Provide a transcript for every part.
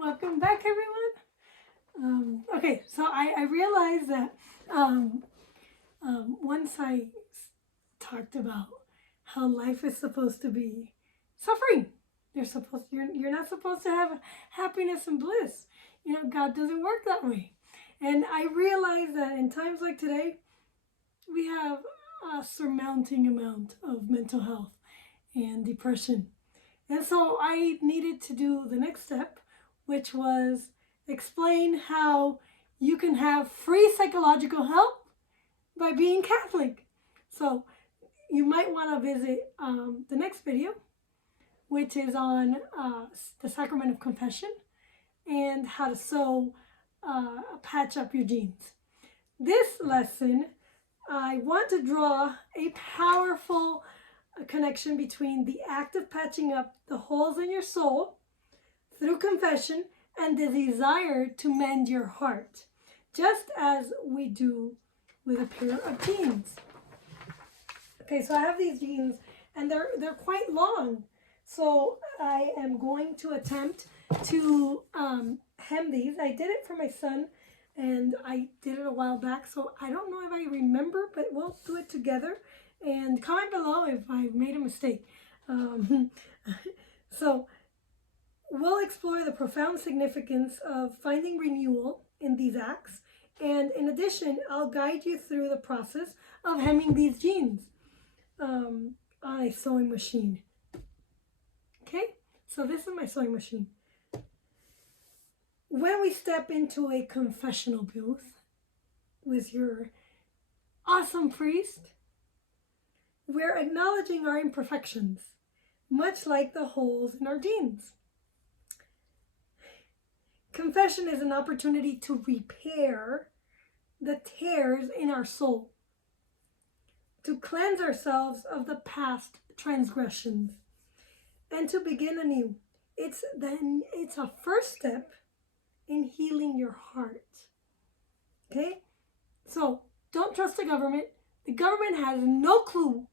welcome back, everyone. Okay, so I realized that once I talked about how life is supposed to be suffering. You're not supposed to have happiness and bliss. You know, God doesn't work that way. And I realized that in times like today, we have a surmounting amount of mental health and depression. And so I needed to do the next step, which was explain how you can have free psychological help by being Catholic. So you might want to visit the next video, which is on the sacrament of confession and how to sew patch up your jeans. This lesson, I want to draw a powerful connection between the act of patching up the holes in your soul through confession and the desire to mend your heart, just as we do with a pair of jeans. Okay, so I have these jeans and they're quite long. So I am going to attempt to hem these. I did it for my son and I did it a while back, so I don't know if I remember, but we'll do it together. And comment below if I made a mistake. So we'll explore the profound significance of finding renewal in these acts. And in addition, I'll guide you through the process of hemming these jeans on a sewing machine. Okay, so this is my sewing machine. When we step into a confessional booth with your awesome priest, we're acknowledging our imperfections, much like the holes in our jeans. Confession is an opportunity to repair the tears in our soul, to cleanse ourselves of the past transgressions, and to begin anew. It's a first step in healing your heart. Okay? So don't trust the government. The government has no clue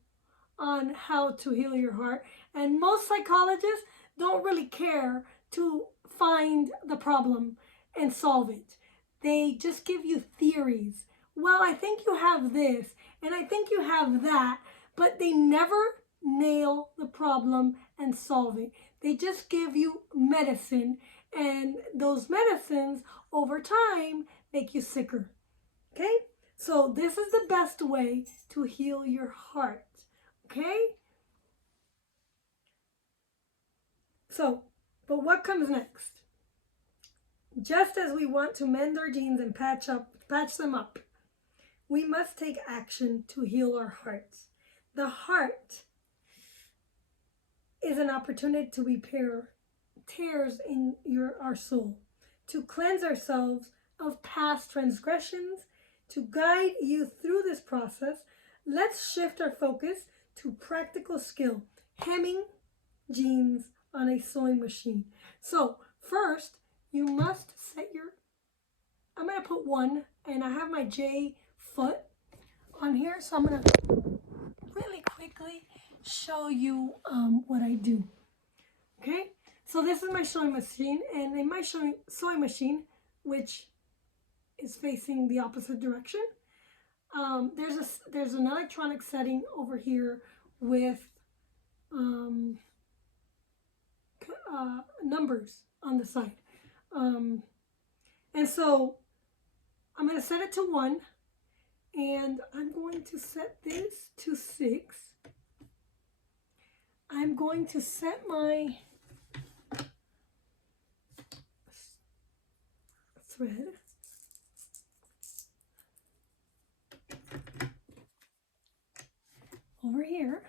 on how to heal your heart, and most psychologists don't really care to find the problem and solve it. They just give you theories. Well, I think you have this and I think you have that, but they never nail the problem and solve it. They just give you medicine, and those medicines over time make you sicker. Okay? So this is the best way to heal your heart. Okay? So, but what comes next? Just as we want to mend our jeans and patch them up, we must take action to heal our hearts. The heart is an opportunity to repair tears in our soul, to cleanse ourselves of past transgressions. To guide you through this process, let's shift our focus to practical skill, hemming jeans on a sewing machine. So first, you must set I'm going to put one, and I have my J foot on here, so I'm going to really quickly show you what I do. Okay, so this is my sewing machine, and in my sewing machine, which is facing the opposite direction, there's an electronic setting over here with numbers on the side, and so I'm going to set it to 1, and I'm going to set this to 6. I'm going to set my thread over here.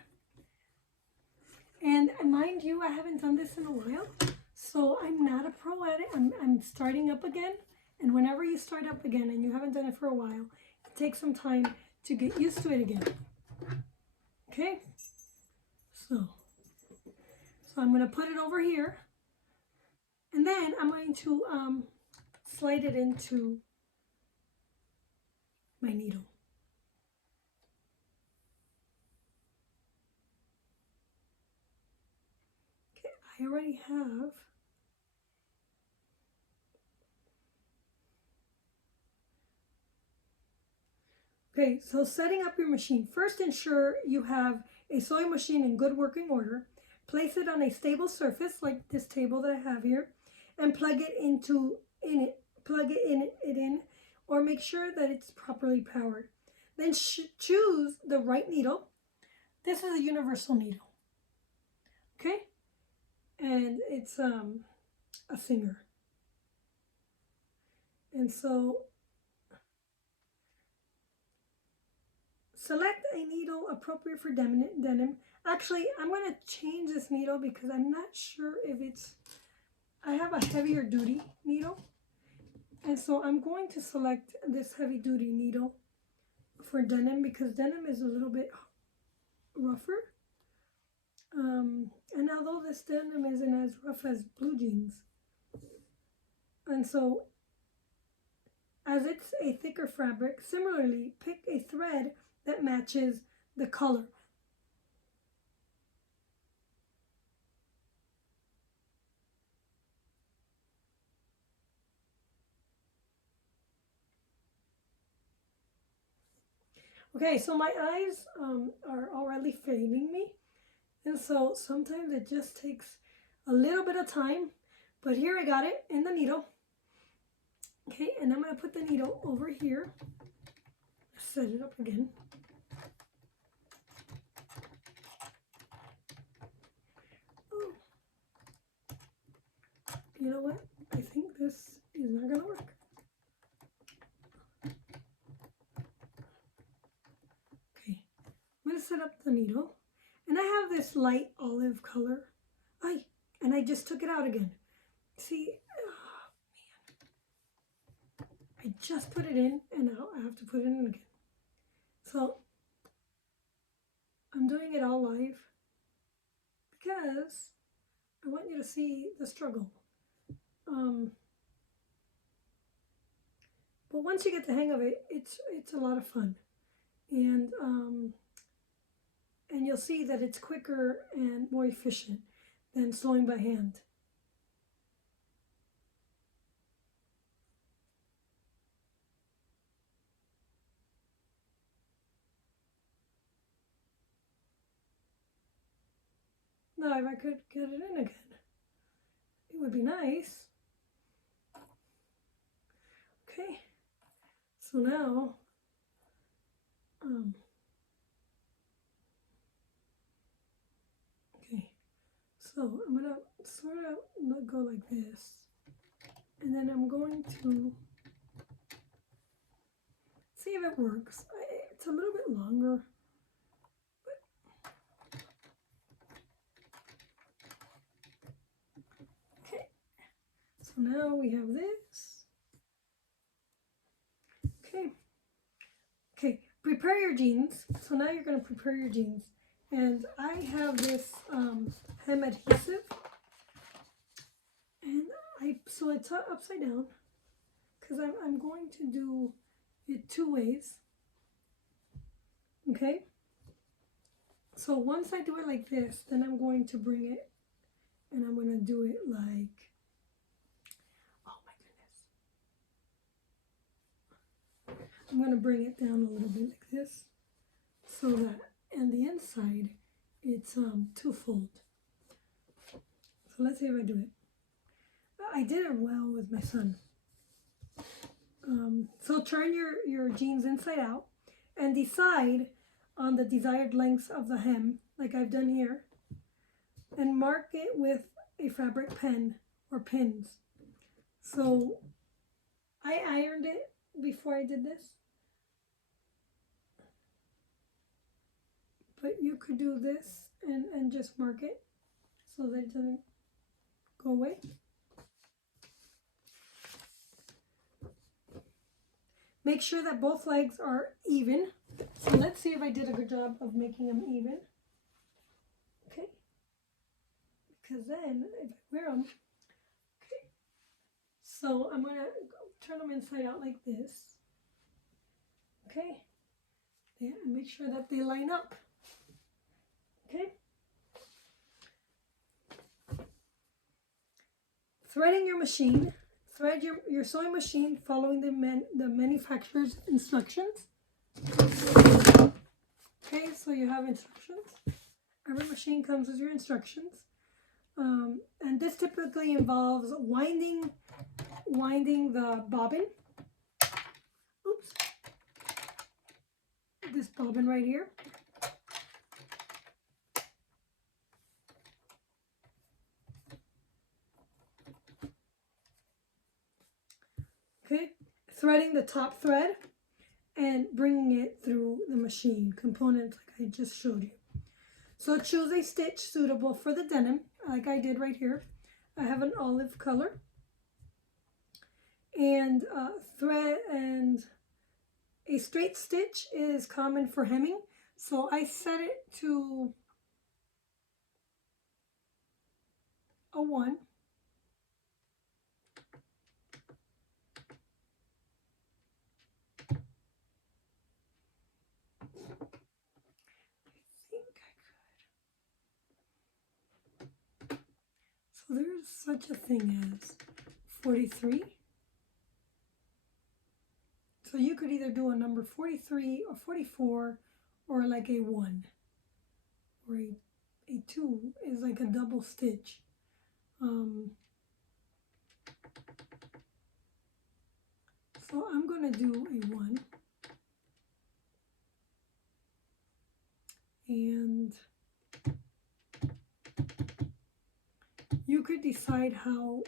And mind you, I haven't done this in a while, so I'm not a pro at it. I'm starting up again. And whenever you start up again and you haven't done it for a while, it takes some time to get used to it again. Okay? So I'm going to put it over here. And then I'm going to slide it into my needle. Okay, I already have Okay, so setting up your machine. First, ensure you have a sewing machine in good working order. Place it on a stable surface like this table that I have here, and plug it in, or make sure that it's properly powered. Then choose the right needle. This is a universal needle, okay, and it's a Singer. And so select a needle appropriate for denim. Actually, I'm going to change this needle because I'm not sure if I have a heavier duty needle. And so I'm going to select this heavy duty needle for denim because denim is a little bit rougher. And although this denim isn't as rough as blue jeans, and so as it's a thicker fabric, similarly, pick a thread that matches the color. Okay, so my eyes are already failing me, and so sometimes it just takes a little bit of time, but here I got it in the needle. Okay, and I'm going to put the needle over here, set it up again. Oh. You know what? I think this is not going to work. Okay, I'm going to set up the needle, and I have this light olive color. And I just took it out again. See, oh, man. I just put it in, and now I have to put it in again. So I'm doing it all live because I want you to see the struggle. But once you get the hang of it, it's a lot of fun, and you'll see that it's quicker and more efficient than sewing by hand. Now, if I could get it in again, it would be nice. Okay, so now, okay, so I'm gonna sort of go like this, and then I'm going to see if it works. It's a little bit longer. Okay, so now we have this. Okay, prepare your jeans. So now you're going to prepare your jeans. And I have this hem adhesive. And so it's upside down because I'm going to do it two ways. Okay? So once I do it like this, then I'm going to bring it and I'm going to do it like, oh my goodness. I'm going to bring it down a little bit like this so that on the inside it's twofold. So let's see if I do it. I did it well with my son. So turn your jeans inside out and decide on the desired lengths of the hem, like I've done here, and mark it with a fabric pen or pins. So I ironed it before I did this, but you could do this and just mark it so that it doesn't go away. Make sure that both legs are even. So let's see if I did a good job of making them even. Okay. Because then if I wear them, okay. So I'm going to turn them inside out like this. Okay. Yeah, and make sure that they line up. Okay. Threading your machine. Thread your sewing machine following the manufacturer's instructions. Okay, so you have instructions. Every machine comes with your instructions. And this typically involves winding the bobbin. Oops. This bobbin right here. Okay, threading the top thread and bringing it through the machine component like I just showed you. So choose a stitch suitable for the denim, like I did right here. I have an olive color. And thread and a straight stitch is common for hemming. So I set it to a 1. So there's such a thing as 43. So you could either do a number 43 or 44 or like a 1 or a 2 is like a double stitch. So I'm going to do a 1. And you could decide how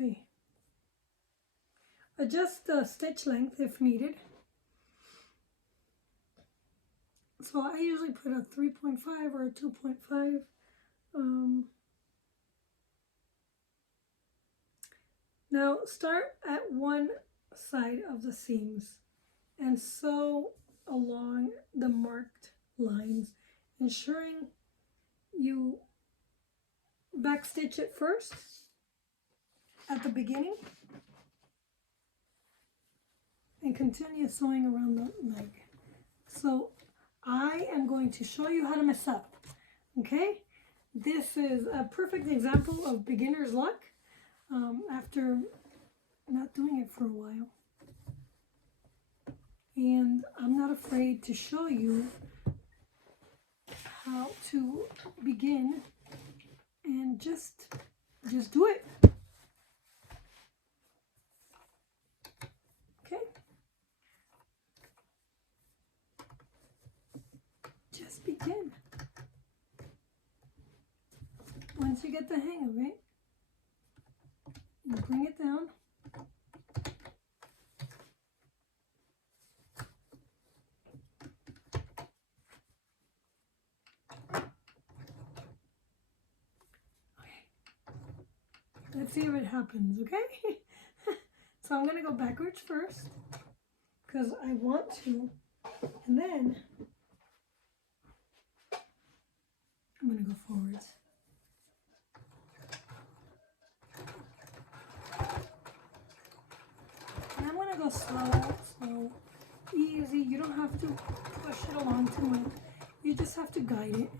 okay. Adjust the stitch length if needed. So I usually put a 3.5 or a 2.5. Now start at one side of the seams and sew along the marked lines, ensuring you backstitch it first at the beginning and continue sewing around the leg. So I am going to show you how to mess up, okay? This is a perfect example of beginner's luck after not doing it for a while. And I'm not afraid to show you how to begin and just do it. Okay? Just begin. Once you get the hang of it, you bring it down. Let's see if it happens, okay? So I'm going to go backwards first because I want to, and then I'm going to go forwards. And I'm going to go slow, easy. You don't have to push it along too much. You just have to guide it.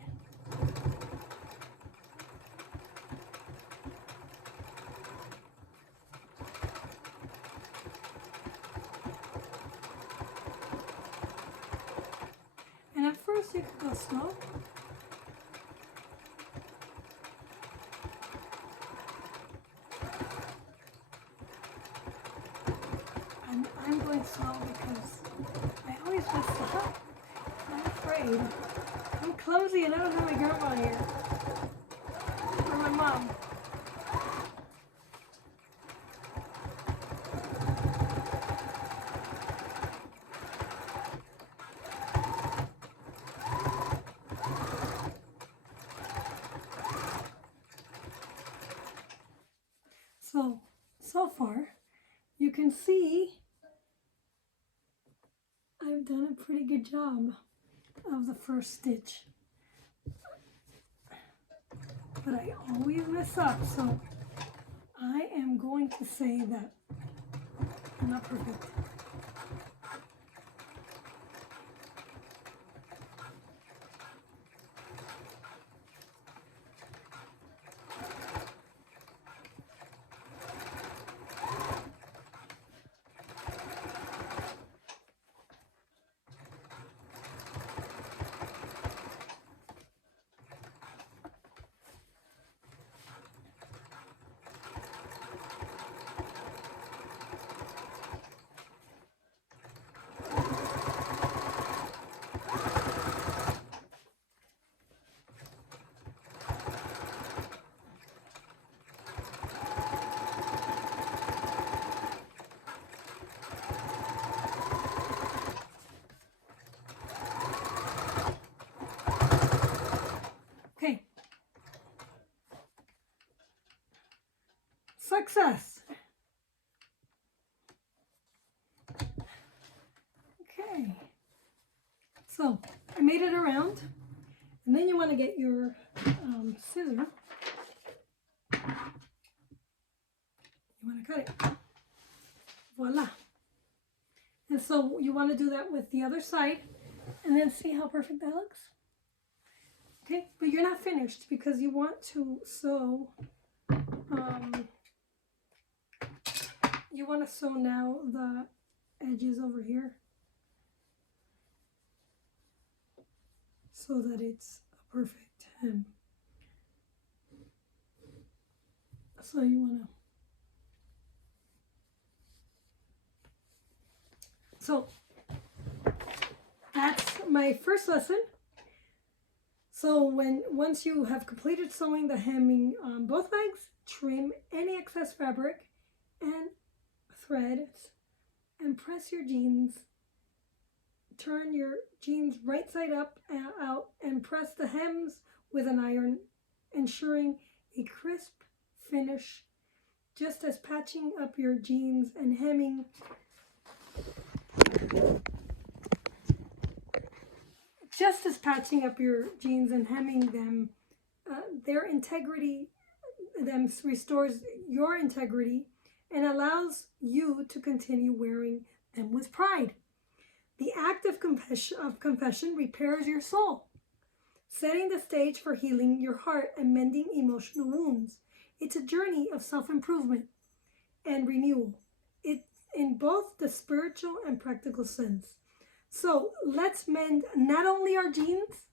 And at first you can go slow. And I'm going slow because I always mess up. I'm afraid. I'm clumsy and I don't have my grandma here. Or my mom. So far, can see, I've done a pretty good job of the first stitch. But I always mess up, so I am going to say that I'm not perfect. Okay. Success. Okay. So I made it around, and then you want to get your scissor. You want to cut it. Voila. And so you want to do that with the other side, and then see how perfect that looks. Okay, but you're not finished because you want to sew. You want to sew now the edges over here so that it's a perfect hem. So you want to. So that's my first lesson. So once you have completed sewing the hemming on both legs, trim any excess fabric and threads and press your jeans. Turn your jeans right side up and out and press the hems with an iron, ensuring a crisp finish, just as patching up your jeans and hemming them, their integrity, restores your integrity and allows you to continue wearing them with pride. The act of confession repairs your soul, setting the stage for healing your heart and mending emotional wounds. It's a journey of self-improvement and renewal. It's in both the spiritual and practical sense. So let's mend not only our jeans,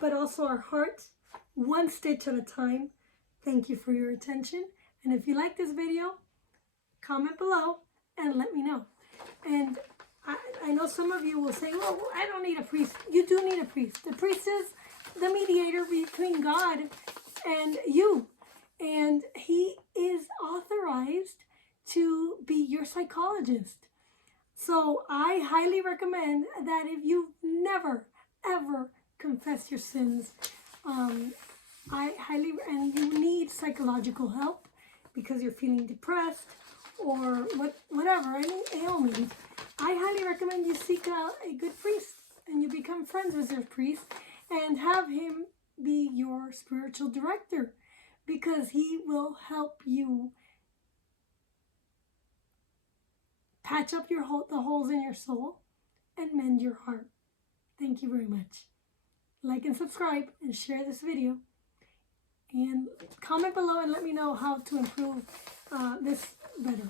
but also our hearts, one stitch at a time. Thank you for your attention. And if you like this video, comment below and let me know. And I know some of you will say, well, I don't need a priest. You do need a priest. The priest is the mediator between God and you. And he is authorized to be your psychologist. So I highly recommend that if you've never, ever confessed your sins, and you need psychological help because you're feeling depressed or whatever, any ailment, I highly recommend you seek out a good priest and you become friends with your priest and have him be your spiritual director, because he will help you patch up the holes in your soul and mend your heart. Thank you very much. Like and subscribe and share this video. And comment below and let me know how to improve this better.